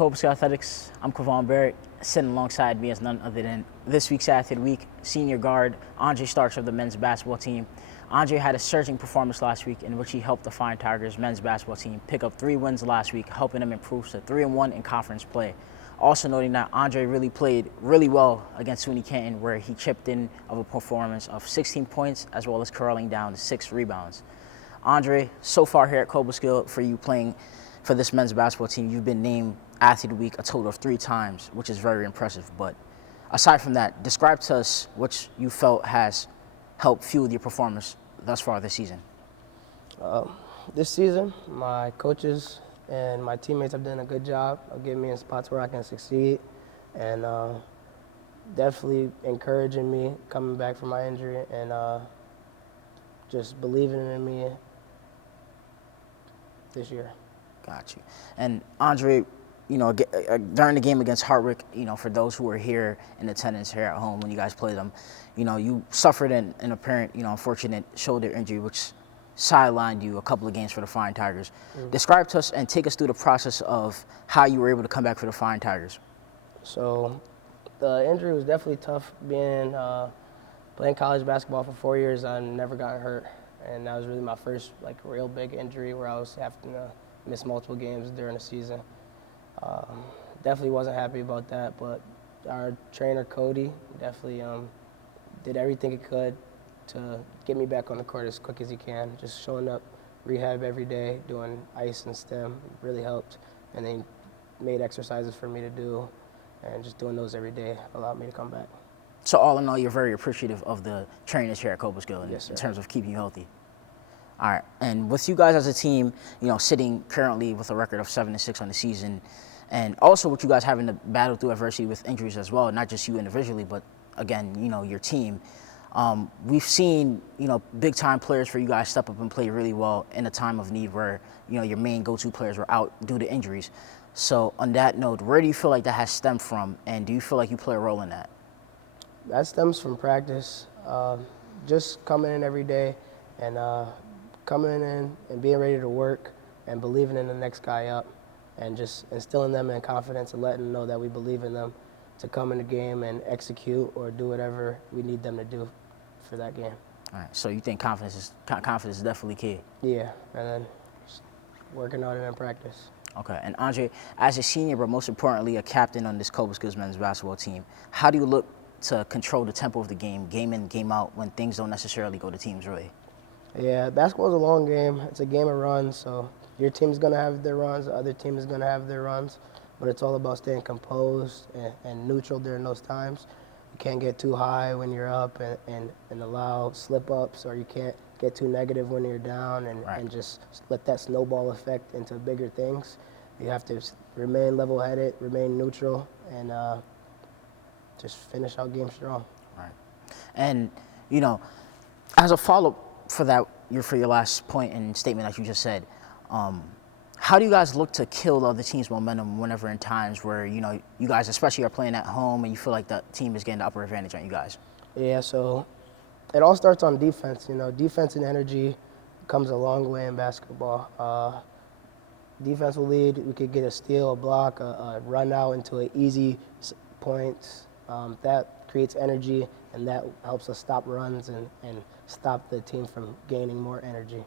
Cobleskill Athletics. I'm Kavon Barrett. Sitting alongside me is none other than this week's Athlete of the Week, senior guard Andre Starks of the men's basketball team. Andre had a surging performance last week in which he helped the Fine Tigers men's basketball team pick up 3 wins last week, helping them improve to 3-1 in conference play. Also noting that Andre really played really well against SUNY Canton, where he chipped in of a performance of 16 points as well as curling down 6 rebounds. Andre, so far here at Cobleskill, for you playing for this men's basketball team, you've been named Athlete of the Week a total of 3 times, which is very impressive. But aside from that, describe to us what you felt has helped fuel your performance thus far this season. This season, my coaches and my teammates have done a good job of getting me in spots where I can succeed, and definitely encouraging me coming back from my injury and just believing in me this year. Got you. And Andre, you know, during the game against Hartwick, you know, for those who were here in attendance here at home when you guys played them, you know, you suffered an apparent, you know, unfortunate shoulder injury, which sidelined you a couple of games for the Fine Tigers. Describe to us and take us through the process of how you were able to come back for the Fine Tigers. So the injury was definitely tough. Being playing college basketball for 4 years, I never got hurt, and that was really my first real big injury where I was having to miss multiple games during the season. Definitely wasn't happy about that, but our trainer Cody definitely did everything he could to get me back on the court as quick as he can. Just showing up, rehab every day, doing ice and stem really helped, and then made exercises for me to do, and just doing those every day allowed me to come back. So all in all, you're very appreciative of the trainers here at Cobleskill in terms of keeping you healthy. All right, and with you guys as a team, you know, sitting currently with a record of 7-6 on the season, and also with you guys having to battle through adversity with injuries as well, not just you individually, but again, you know, your team. We've seen, you know, big-time players for you guys step up and play really well in a time of need where, you know, your main go-to players were out due to injuries. So on that note, where do you feel like that has stemmed from, and do you feel like you play a role in that? That stems from practice, just coming in every day and coming in and being ready to work and believing in the next guy up and just instilling them in confidence and letting them know that we believe in them to come in the game and execute or do whatever we need them to do for that game. All right, so you think confidence is definitely key? Yeah, and then just working on it in practice. Okay, and Andre, as a senior, but most importantly a captain on this Cobleskill men's basketball team, how do you look to control the tempo of the game in, game out, when things don't necessarily go the team's way? Yeah, basketball is a long game. It's a game of runs, so your team's going to have their runs, the other team is going to have their runs, but it's all about staying composed and neutral during those times. You can't get too high when you're up and allow slip-ups, or you can't get too negative when you're down and just let that snowball effect into bigger things. You have to remain level-headed, remain neutral, and just finish out game strong. Right. And, you know, as a follow-up for that, for your last point and statement that you just said, how do you guys look to kill the other team's momentum whenever in times where, you know, you guys especially are playing at home and you feel like the team is getting the upper advantage on you guys? Yeah, so it all starts on defense. You know, defense and energy comes a long way in basketball. Defense will lead. We could get a steal, a block, a run out into an easy point. That creates energy, and that helps us stop runs and stop the team from gaining more energy.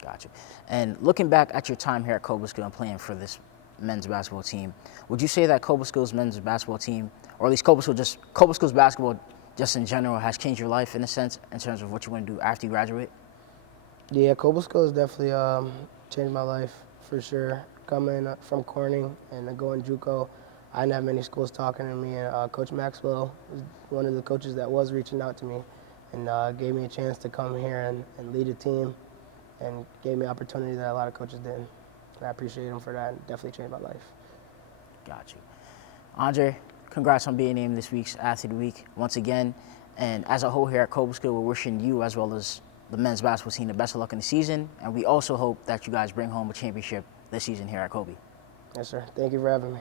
Gotcha. And looking back at your time here at Cobleskill and playing for this men's basketball team, would you say that Cobleskill men's basketball team, or at least Cobleskill basketball just in general, has changed your life in a sense in terms of what you want to do after you graduate? Yeah, Cobleskill has definitely changed my life for sure. Coming from Corning and going JUCO, I didn't have many schools talking to me, and Coach Maxwell was one of the coaches that was reaching out to me and gave me a chance to come here and lead a team, and gave me opportunity that a lot of coaches didn't. And I appreciate him for that, and definitely changed my life. Got you. Andre, congrats on being named this week's Athlete of the Week once again. And as a whole here at Cobleskill, we're wishing you as well as the men's basketball team the best of luck in the season, and we also hope that you guys bring home a championship this season here at Kobe. Yes, sir. Thank you for having me.